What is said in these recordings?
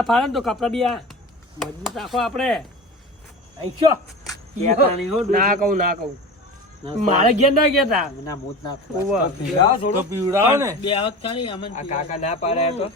ના ફાળે ને તો કપડા બી આ મજબૂત રાખો આપણે. ના કહું ના કહું. મારે ગયા ના કહેતા ના મોત ના પીવડાવો તો પીવડાવો ને. બે વખત ચાલી અમન કાકા ના પાડે તો.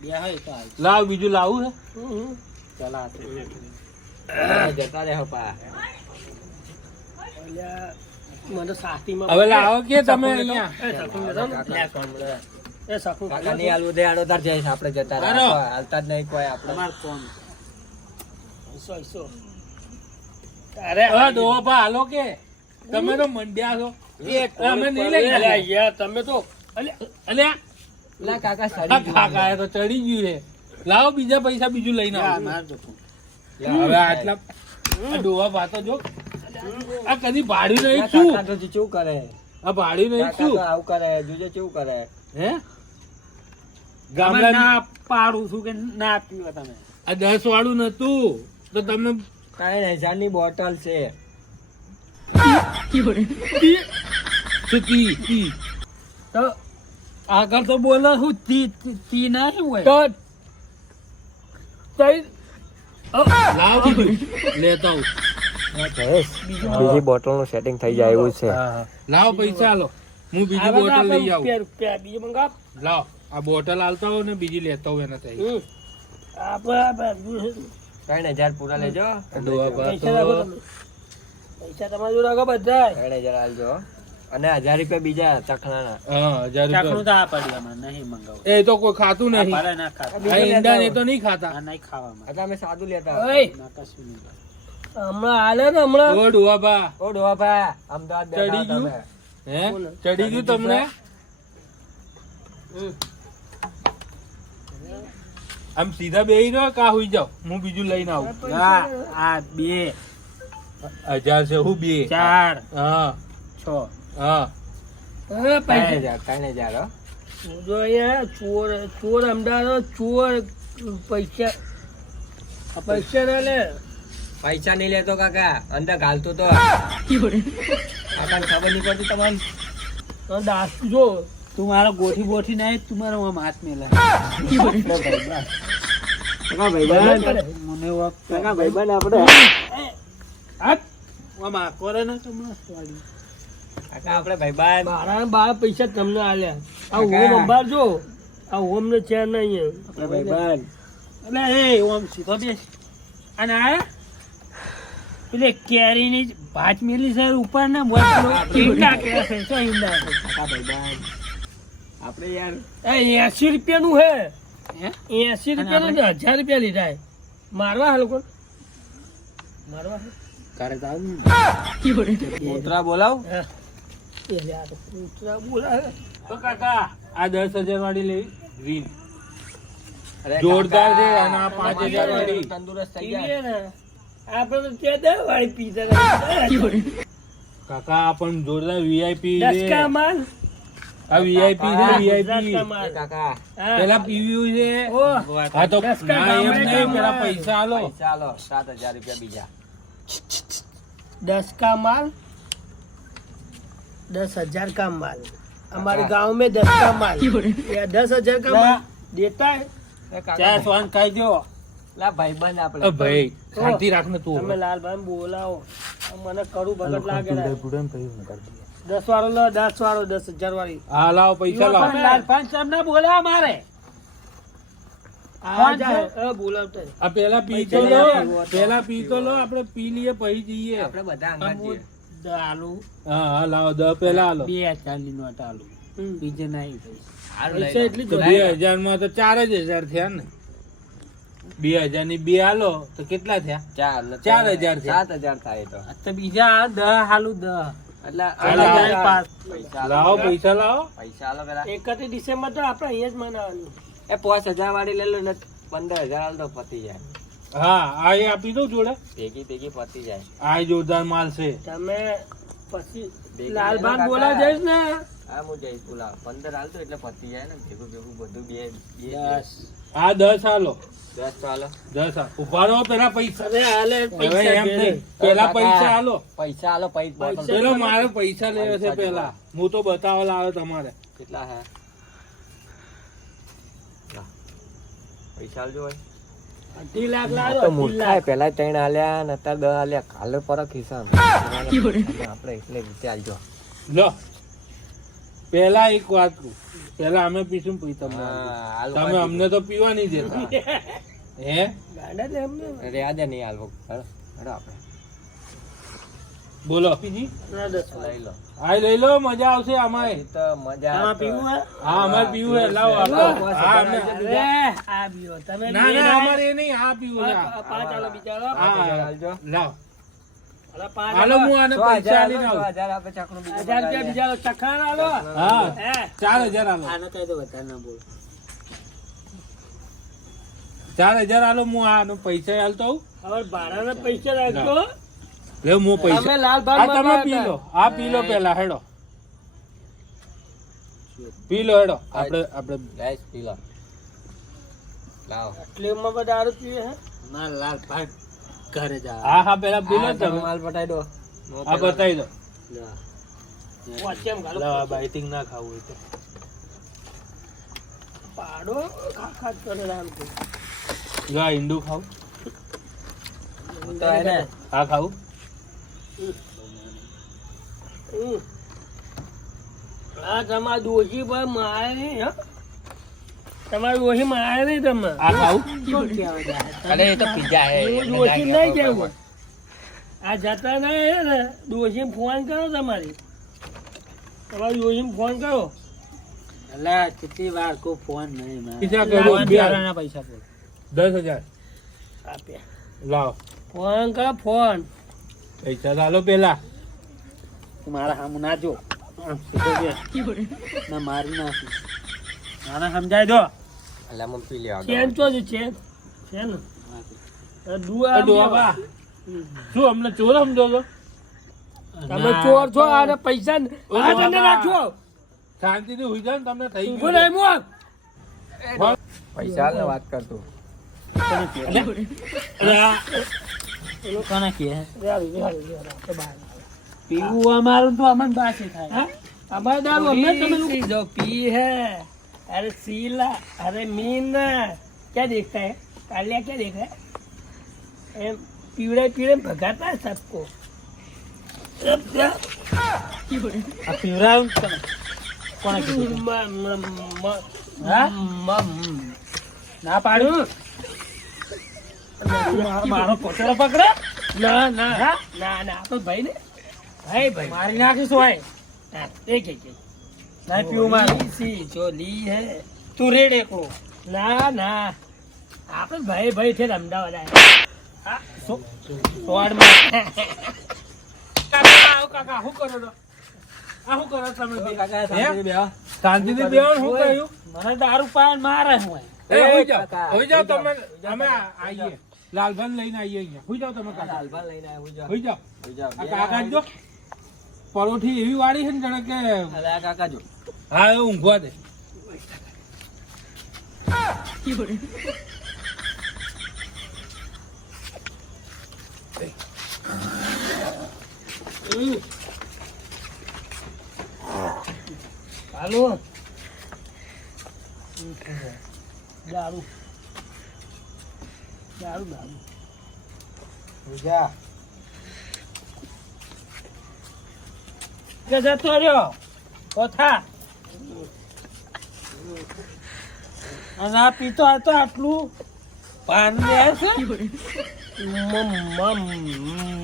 બે હોય તો લાવ બીજું લાવું હે. ચાલો તો. જતા રહે પા. અલ્યા, મને સાતીમાં હવે લાવો કે તમે અહીંયા? સખું લેતો ને. લે સોન લે. એ સખું કાકા આલુ દે આડો તાર જઈશ આપણે જતા હાલતા જ નહીં કોઈ આપણે. તમાર કોણ? ઈસો, ઈસો. અરે હવે ડોહા ભા હાલો કે? તમે તો મંડ્યા છો. અમે નહીં લઈ ગયા તમે તો અલ્યા, અલ્યા લા કાકા સડી કાકા તો ચડી ગયું છે. લાવો બીજા પૈસા બીજું લઈને આવો. માર હવે આટલા ડોવા ભાતો તો જો. આ કદી ભાડ્યું નહીં શું? કરે? આ ભાડ્યું નહીં શું? આવું કરે જોજે કેવું કરે? હે? ગામડા ના પાડું છું કે ના પીવો તમે. આ દસ વાળું નતું તો તમને ત્રણ હજારની બોટલ છે. શું કી કી તો આગળ તો બોલો હું તી તી- તી ના શું હોય? તો તઈ લાવ બીજું લેતા બીજી બોટલનું સેટિંગ થઈ જાય એવું છે. લાવો પૈસા લો. હું બીજી બોટલ લઈ આવું. રૂપિયા રૂપિયા મંગાવ. લાવ. આ બોટલ આલતા હોય ને બીજી લેતા હોય એના થઈ ત્રણ હજાર પૂરા લેજો. પૈસા તમારે જોડે રાખો બધા ત્રણ હજાર આલજો. અને હજાર રૂપિયા બીજા ચખણાના. હા હજાર ચાકણું રૂપિયા તો આ પડી નહીં મંગાવું. એ તો કોઈ ખાતું નહીં. ભલે ના ખાતા. ઈંડા ને તો નહીં ખાતા. આ નહીં ખાવામાં. એટલે અમે સાદું લેતા ઓય. ના નહીં. હમણાં હાલે ને હમણાં. ઓ ડોવાભા ઓ ડોવાભા અમદાવાદ ચડી ગયું? તમે. હે? ચડી ગયું તમને? હમ. આમ સીધા બેહી રહો કા હોઈ જાવ હું બીજું લઈને આવું. આ આ બે. હજાર છે હું બે. ચાર. હા. છ. હા. ત્રણ પૈસા. હજાર ત્રણ હજાર જો અહીંયા ચોર ચોર અમદાવાદ ચોર પૈસા પૈસા ના લે. પૈસા નહીં લેતો કાકા અંદર ઘાલતો તો. ખબર નહીં પડતી તમારે. દાસ જો તું મારો ગોઠી ગોઠી નહીં તું મારો આમ હાથ મેલા કાકા ભાઈબંધ મને વાપ કાકા ભાઈબંધ આપણે હાથ આમ આ કરે તો મસ્ત વાળી. કાકા. આપણે ભાઈબંધ મારા બાર પૈસા તમને આલ્યા આ આ હોમ ને છે નહીં આપણે ભાઈબંધ એટલે એ ઓમ સીધો બેસ. અને આ પેલે કેરીની ભાત મેલી છે ઉપર ને બોટલો કે છે ઈંડા કાકા ભાઈબંધ આપણે યાર એસી રૂપિયાનું હે એસી રૂપિયા હજાર રૂપિયા લીધા મારવા હા લોકો મારવા? હે? કરે તો આવું કૂતરા બોલાવ. હા. એ લે આ કૂતરા બોલાવે. તો કાકા આ દસ હજાર વાળી લેવી. જોરદાર છે અને આ પાંચ હજાર વાળી. તંદુરસ્ત થઈ જાય લે ને. આપણે તો ત્યાં દસ વાળી પીઝા કાકા પણ જોરદાર વીઆઈપી માલ આ વીઆઈપી છે દસકા વીઆઈપી એ માલ. કાકા હા. પેલા પીવ્યું છે ઓહ. હા તો દસકા ના એમ ગામડે નહીં ગામમાં. પેલા પૈસા આલો પૈસા આલો સાત હજાર રૂપિયા બીજા दस का माल दस हजार का माल हमारे गांव में दस का माल या दस हजार का माल देता है એ કાકા ચા સ્વાન ખાઈ દો લા ભાઈબંધ અ આપણે ભાઈ શાંતિ રાખ ને તું તમે લાલભાઈ બોલાવો આ મને કડું બગડ લાગે દસ વાળો લો દસ વાળો દસ હજાર વાળી હા લાવો પૈસા લાવો. પાંચ સાહેબ ના બોલ્યા મારે. પેલા પી તો લો પેલા પી તો લો આપણે પી લઈએ પછી જઈએ. આપણે બધા આલુ હા હા લાવો દસ પેલા આલો બે ચાલી નોટ આલુ બીજે નહીં પૈસા એટલી. બે હજારમાં તો ચાર જ હજાર થયા ને. બે હજારની બે હાલો તો કેટલા થયા? ચાર ચાર હજાર સાત હજાર થાય તો. બીજા દહ હાલુ દહ. લાવો. પૈસા લાવો. પૈસા લાવો. પેલા. એકત્રીસ ડિસેમ્બર તો આપણે અહીંયા જ મનાવવાનું. એ પાંચ હજાર વાળી લઈ લો ને પંદર હજાર આલ તો પતી જાય. હા આ એ આપી દઉં જોડે. ભેગી ભેગી પતી જાય. આ જોરદાર માલ છે. તમે પછી લાલભાઈ કાકા. જઈશ ને. હા હું જઈશ બોલાવ. પંદર હાલ એટલે પતી જાય ને. ભેગું ભેગું બધું બે બે દસ. આ દસ આલો દસ હાલો. દસ આ- ઊભા પેલા પૈસા અરે હાલે પૈસા એમ દે. નહીં. પેલા પૈસા આલો પૈસા હાલો પૈ પેલો મારે પૈસા લેવા છે પેલા. હું તો બતાવવા આવે તમારે. કેટલા હે? પૈસા આલજો ભાઈ. અઢી લાખ પેલા ત્રણ હાલ્યા ને અત્યારે દસ હાલ્યા. કાલે પર હિસાબ. આપણે એટલે વિચારજો લો. પેલા એક વાત કહું. પહેલા અમે પીશું પછી તમને હા, તમે અમને તો પીવા નહીં દેતા. હે? અરે દે નહીં હાલવો હેડો હેડો આપણે. બોલો. પીજી? લઈ લો. આ લઈ લો મજા આવશે અમારે. તો મજા પીવું હા? અમારે પીવું હે લાવો આપો. હા, અમે આ પીવો. તમે ના ના અમારે એ નહીં આ પીવું. પાંચ આલો બિચારો. હા. લાવ. હાલો હું આને પૈસા હજાર આલીને આલો, સો આવું. હજાર આપે ચાકનું બીજું હજાર રૂપિયા મંગાવી ચખાણ આલો. હા ચાર હજાર હાલો. આને કહી દો વધારે ના બોલ. ચાર હજાર આલો હું આનો પૈસા હાલતો આવું. હવે ભાડાના પૈસા રાખજો. લે હું પૈસા આ તમે પી લો આ પી લો પેલા હેડો. પી લો હેડો. આપણે આપણે ગાઈસ, પી લો. લાવો. આટલી ઉંમરમાં દારૂ પીવે હે? ના, લાલ ભાગ. ઘરે જા. હા હા પેલા બિલો તમે માલ પટાઈ દો. આ બતાવી દો. બાઇટિંગ ના ખાવું હોય તો. પાડો કરે. જો આ ઈંડું ખાવું. આ તમારા ડોશી પર મારે તમારી ડોશી નહીં તમે. આ ખાવું? શું કહેવા અરે એ તો પીઝા હે. હું નહીં કહેવું. આ જતા નહીં હે ને ડોશીને ફોન કરો તમારી. તમારી ડોશીને ફોન કરો. અલા કેટલી વાર કો ફોન નહીં પૈસા કરો, બે પૈસા પર. દસ હજાર. આપ્યા લાવો. ફોન કરો ફોન પૈસા ચાલો પેલા. મારા હામ ના જો. ના મારી નાખી. મારે સમજાય દો. મમ પી લેવા ચેન ચો છે ચેન? ચેન? દુઆ એ શું અમને ચોર સમજો છો? તમે ચોર છો અને પૈસા આ તને રાખો શાંતિથી હુઈ ને તમને થઈ ગયું. બોલે મો પૈસા ને વાત કરતો. અરે આ પીવું અમારું તો અમન બાકી થાય. અમારે દારૂ અમે તમે પી હે. અરે सीला अरे मीन क्या देखता है कालिया क्या देखा है एम पीड़े पीड़े भगाता है सबको આ પીવરાયું કોને? કોને કીધું म- म- म- હા? म- ના પાડ્યું મારો- મારો પોતરો પકડે ના ના હા? ના ના આપણે ભાઈ ને ભાઈ ભાઈ મારી નાખીશ હોય હા, એક એક મારું. લી સી જો લી હે. તું રેડ એકલો ના ના. આપણે ભાઈ ભાઈ છે અમદાવાદ લાલભાન લઈને આવીએ પરોઠી એવી વાળી છે ને જાણે કે કાકા જો. હા એ ઊંઘવા દે. હાલો. દારૂ. દારૂ દારૂ. કે જતો રહ્યો. કોથા? અને આ પીતો હતો આટલું પાન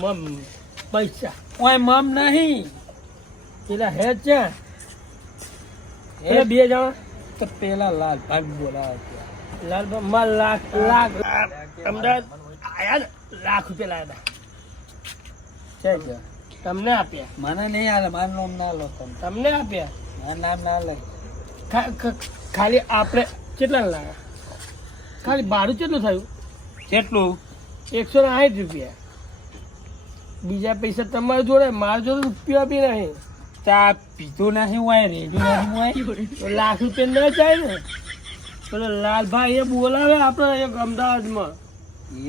મમ પૈસા. ઓય મમ નહીં. પેલા હે છે. પેલા બે જણા. તો પેલા લાલ ભાગ બોલાવે. લાલમાં લાખ લાખ. અમદાવાદ આયા ને લાખ રૂપિયા લાવ્યા છે તમને આપ્યા. મને નહીં આલે મારું નામ ના લો તમે. તમને આપ્યા? મારું નામ ના લે. ખાલી આપણે કેટલા લાવ્યા ખાલી ભાડું કેટલું થયું? કેટલું? એકસો ને સાઠ રૂપિયા. બીજા પૈસા તમારા જોડે મારા જોડે રૂપિયા બી નહીં ચા પીતું નહીં હોય રેડી નહીં હોય લાખ રૂપિયા ન જાય ને? પેલો લાલભાઈ એ બોલાવે આપણે અહીંયા અમદાવાદમાં.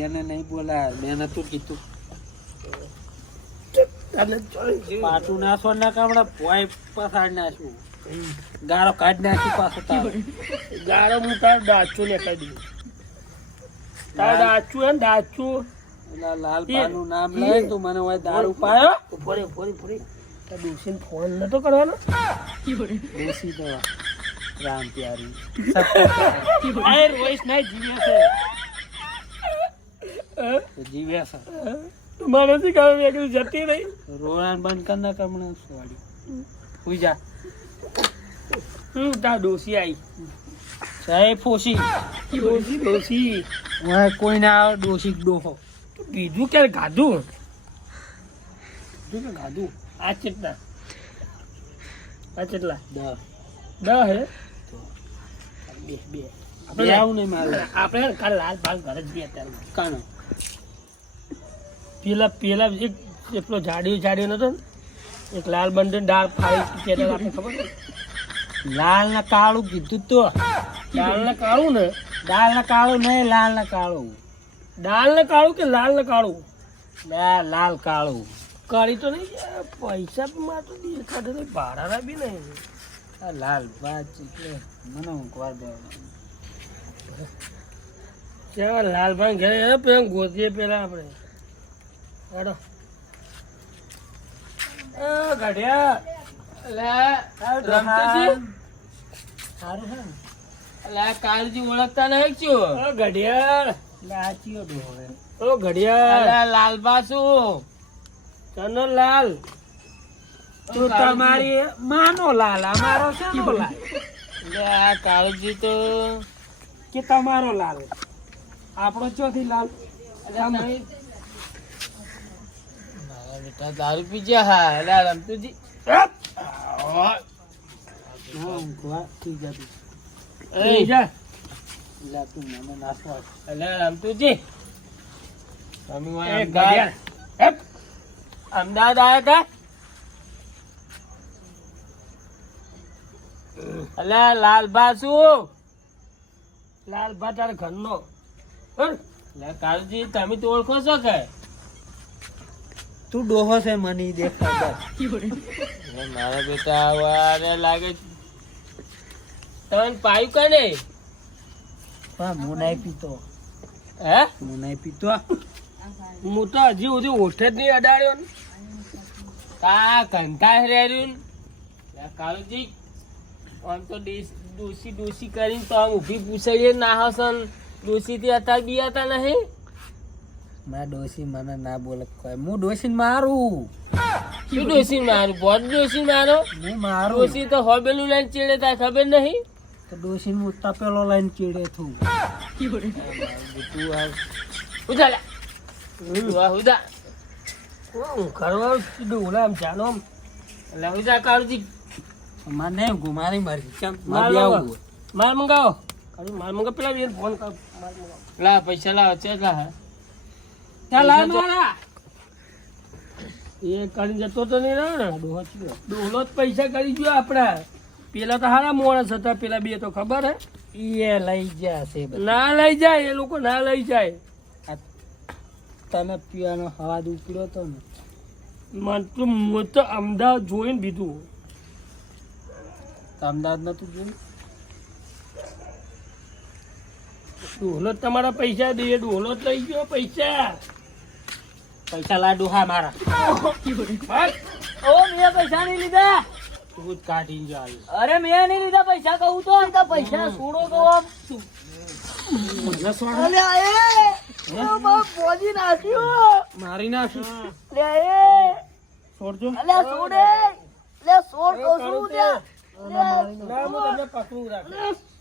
એને નહીં બોલા મેં તું કીધું. પાટું નાખો ના કામડા ભોય પસાડ નાખ્યું. ગાળો કાઢ નાખી પાછો તારો ગાળો હું તારો દાચું લેખાઈ દીધું તારે ડાચું હે ને ડાચું પેલા લાલપાનું નામ લે તું મને હોય દારૂ પાયો. ફોરી ફોરી ફોરી ડોસીને ફોન નતો કરવાનો? તો રામ પ્યારી. રોઈશ નહીં જીવે છે. તો જીવ્યા છે. મારે મને નથી ખબર મેં જતી રહી. રોવાન બંધ કર ના કમણે સોડી હુઈ જા. હમ તાર ડોસી આવી સાહેબ ફોસી. ડોસી ડોસી ઓય કોઈ ના આવે ડોસી ડોહો. બીજું ક્યારે ગાધું? બીજું ગાધું? આ ચેટલા આ ચેટલા દસ દસ હે? બે બે બે. આપણે આવું નહીં મારે. આપણે કાલ લાલ બાલ ઘરે જ બે ત્યારે કાનો? પેલા પેલા એક એટલો જાડિયો જાડિયો નતો ને? એક લાલ બંડે ડાળ ફાળી ચેનલ આપણે ખબર લાલ ને કાળું કીધું તો. લાલ ને કાળું ને? દાળ ને કાળું નહીં લાલ ને કાળું. દાળ ને કાળું કે લાલ ને કાળું? બે લાલ કાળું. કાળી તો નહીં પૈસા માં તો દેખાડે નહીં ભાડાના બી નહીં. આ લાલ ભાત એટલે મને ઊંઘવા દે. ત્યાં લાલભાઈ ઘરે હે, પેલા ગોતીએ પેલા આપણે. હેડો. એ કાળજી ઓળખતા નહીં છું? ઘડિયાળ. લાચીઓ ઓ ઘડિયાળ. લાલબા શું ચનો લાલ. તું તમારી માનો લાલ અમારો શેનો લાલ? કાળજી તો. કે તમારો લાલ? આપણો ચોથી લાલ. બેટા દારૂ પીજ્યા હા. અલા રમતુજી અમદાવાદ અમદાવાદ હતા અલે લાલભા શું લાલભા તારા ઘરનો કાળજી તમે તો ઓળખો છો કે તું ડોહો છે મને ઈ દેખાય મારા બેટા વારે લાગે તન પાયું કને પા મુનાઈ પીતો. હે? હું પીતો. હું તો હજી સુધી ઓઠે જ નહીં અડાડ્યો ને. કા કંતા હેર્યું ને? કાળજી આમ તો દોષી ડોસી ડોસી કરીને તો આમ ઊભી પૂછાઈએ ના હસન ડોસી થી બી હતા નહીં? મારા ડોસી મને ના બોલે કોઈ. હું ડોસી મારું. શું ડોસી મારું? બોટ ડોસી મારો? હું મારું. ડોસી તો હોબેલું લઈને ચીડે તા ખબર નહીં? તો ડોસી હું તપેલો લઈને ચીડે છું. ઉધા લે ઉધા. ઉધા હું કીધું? ઓલા આમ ચાલો આમ. લે ઉધા કાળજી. મને ગુમારી મરજી કેમ? માર મારી મંગાવો. માલ મંગાવો. માલ મંગાવો પેલા ફોન કર. માલ મંગાવો લા પૈસા લાવ હે? આ મારા. એ કરી જતો તો નહીં રહ્યો ને? ડોલો જ પૈસા કરી ગયો આપણે. પેલા તો હારા મોણસ હતા પેલા બે તો ખબર હે? એ લઈ જશે ના લઈ જાય એ લોકો ના લઈ જાય. તમે પીવાનો હવાદ ઉપડ્યો તો ને. મને તો હું તો અમદાવાદ જોઈને બીધું. અમદાવાદ નતું જોયું? ડોહલો તમારા પૈસા દઈએ ડોહલો જ લઈ ગયો પૈસા. પૈસા લાડુ હા મારા. ઓ મેં પૈસા નહીં લીધા. તું જ કાઢીને જો આવી અરે મેં નહીં લીધા પૈસા કહું તો લીધા પૈસા છોડો તો આમ. મારી નાખ્યું છોડજો. ના, હું લે. છોડો તમે ના, હું તમને પકડી રાખું.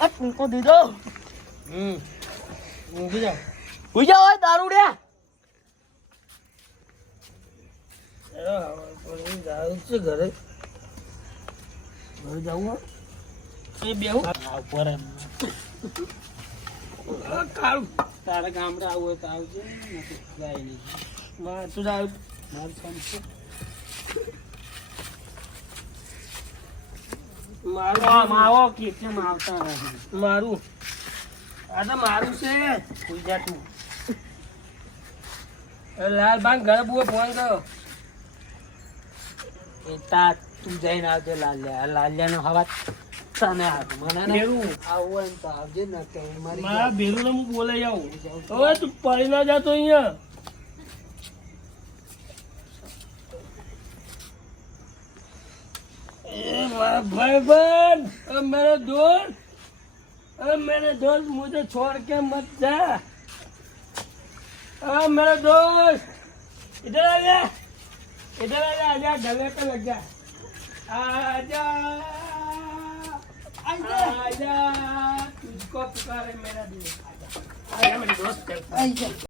મરી ના જાય મારા પૈસા લાય હમ ઊંઘી જાઓ ઘરે ઘરે જવું એ બેહું ઉપર એમ. અ, કાળું તારા ગામડે આવું હોય તો આવજે નથી જાય નહીં મારે તું જાવ મારું કામ છે મારું નથી મારું. આ તો મારું છે. ગુજરાતમાં લાલભાઈ ઘરે બુએ ફોન કર્યો. એ તા તું જઈને આવજે લાલ્યા. લાલ્યાનો હવા તને મને ને આવું તો આવજે ને મારા જાઉં. ને હું બોલાઈ આવું. હવે તું પડી ના જાતો અહીંયા. ए वाह भाईबंद अब मेरे दोस्त अब मेरे दोस्त मुझे छोड़ के मत जा अब मेरे दोस्त इधर आ जा इधर आ जा आजा ढले पे लग जा आजा आजा आजा तुझको पुकारे मेरा दोस्त आजा आजा मेरे दोस्त चल